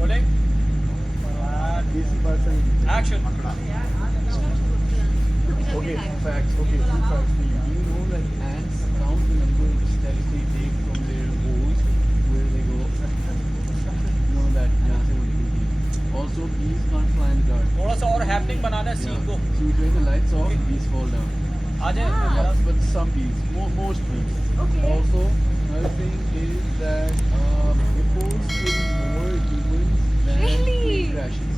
Rolling. Action. Okay, facts. Okay, two facts for you. Do you know that ants count the number of steps they take from their holes where they go? You know that? यहाँ से वो निकलती है. Also, bees can't fly in the dark. थोड़ा सा और happening बनाना है scene को. So you turn the lights off, bees fall down. आ जाए. But some bees, most bees. Okay. Also, another thing is that hippos kill more humans than Really? plane crashes.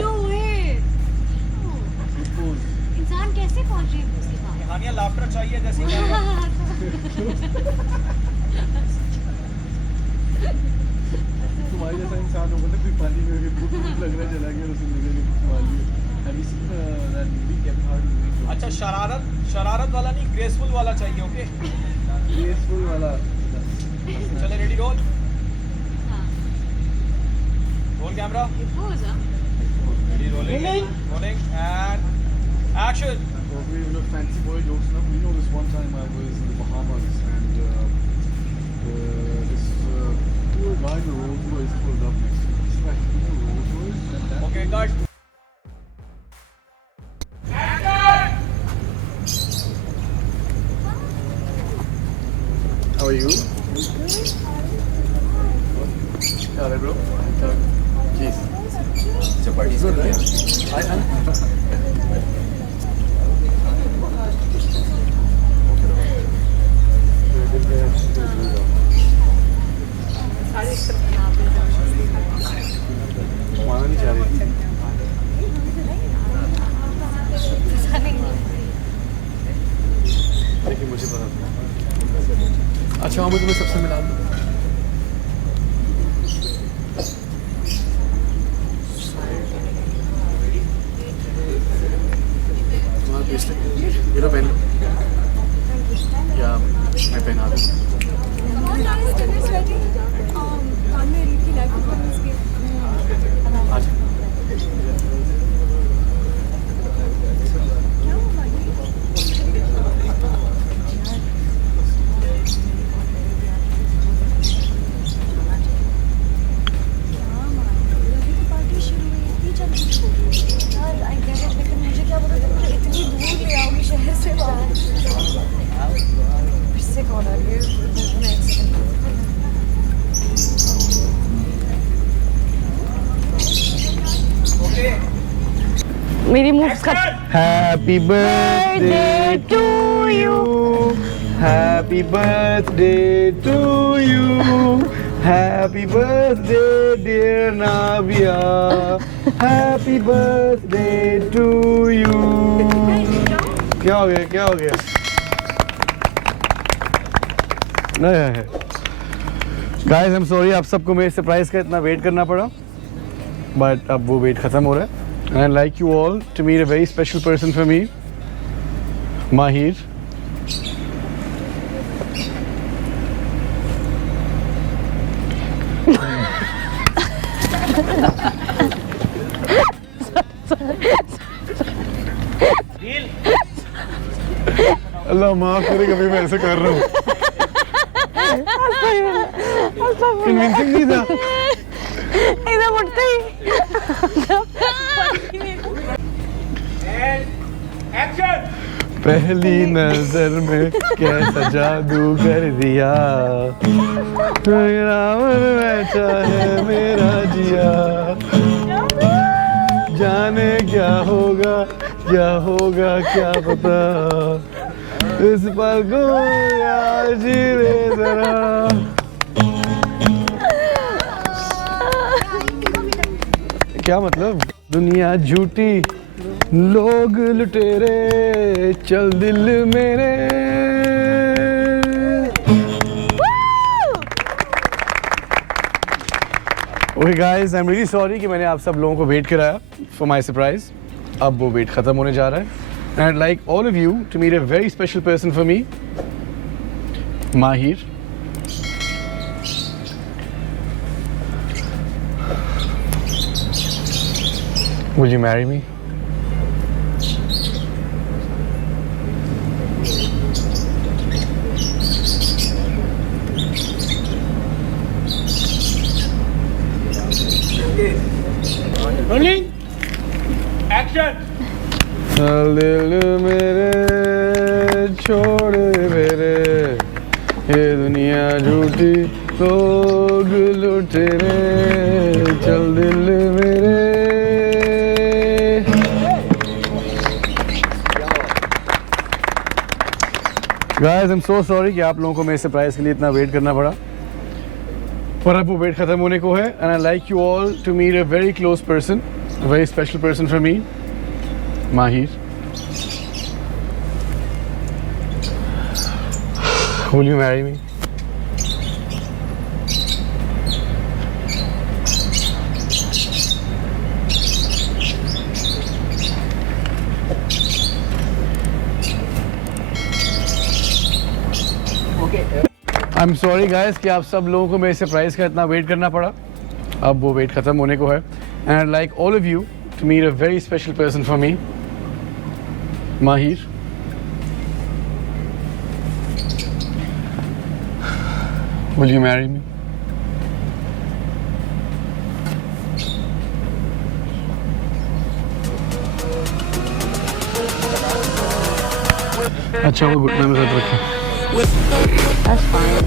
No way. Hippos. इंसान कैसे पहुंचे उसके पास? हानिया लाफ्टर चाहिए जैसे तुम्हारे जैसा इंसान होगा ना कोई पानी में भूख लग रहा चला गया उसे निकल संभाल लिया. Have you seen that movie Kevin Hart movie? अच्छा शरारत वाला नहीं ग्रेसफुल वाला चाहिए. ओके Graceful वाला. चले रेडी रोल हाँ. Camera Hippos, huh? Ready rolling and action. Probably fancy boy jokes. No, you know this one time I was in the Bahamas and this poor guy in a Rolls Royce pulled up next to me. He's like, you know Rolls Royce? And that okay cut. How are you? How are you, bro? Jeez. Chapati is good. माना नहीं चाह रही थी. लेकिन मुझे पता था. अच्छा मैं तुम्हें सबसे मिला दूँ. तुम्हारा ब्रेसलेट ये लो पहन लो. या मैं पहना दूँ. अच्छा मुझे क्या पता था मुझे इतनी दूर ले आओगी शहर से बाहर. फिर से कॉल आ रही है. ओके मेरी मूव्स का. Happy birthday to you. Happy birthday to you. Happy birthday dear Navya. Happy birthday to you. क्या हो गया? नहीं Guys, I'm sorry आप सबको मेरे सरप्राइज का इतना वेट करना पड़ा. But अब वो वेट खत्म हो रहा है. And I'd like you all to meet a very special person for me, Mahir. अल्लाह माफ करे कभी मैं ऐसे कर रहा हूँ. कन्विंसिंग नहीं था. इधर उठते ही. पहली नजर में कैसा जादू कर दिया. मेरा मन बैठा है मेरा जिया. जाने क्या होगा क्या पता. इस पल को यार जी ले जरा. क्या मतलब? दुनिया झूठी लोग लुटेरे चल दिल मेरे. Okay guys, I'm really sorry कि मैंने आप सब लोगों को वेट कराया for my surprise. अब वो वेट खत्म होने जा रहा है. And I'd like all of you to meet a very special person for me, Mahir. Will you marry me? चल दिल मेरे छोड़ मेरे, ये दुनिया झूठी लोग लुटे रे, चल दिल मेरे। Guys I am so sorry कि आप लोगों को मेरे सरप्राइज के लिए इतना वेट करना पड़ा, पर अब वो वेट खत्म होने को है। And I like you all to meet a very close person, a very special person for me, Mahir. Will you marry me? I am sorry guys कि आप सब लोगों को मेरे सरप्राइज का इतना वेट करना पड़ा, अब वो वेट खत्म होने को है। And I like all of you to meet a very special person for me, Mahir. Will you marry me? अच्छा वो घुटने में साथ रखें। That's fine.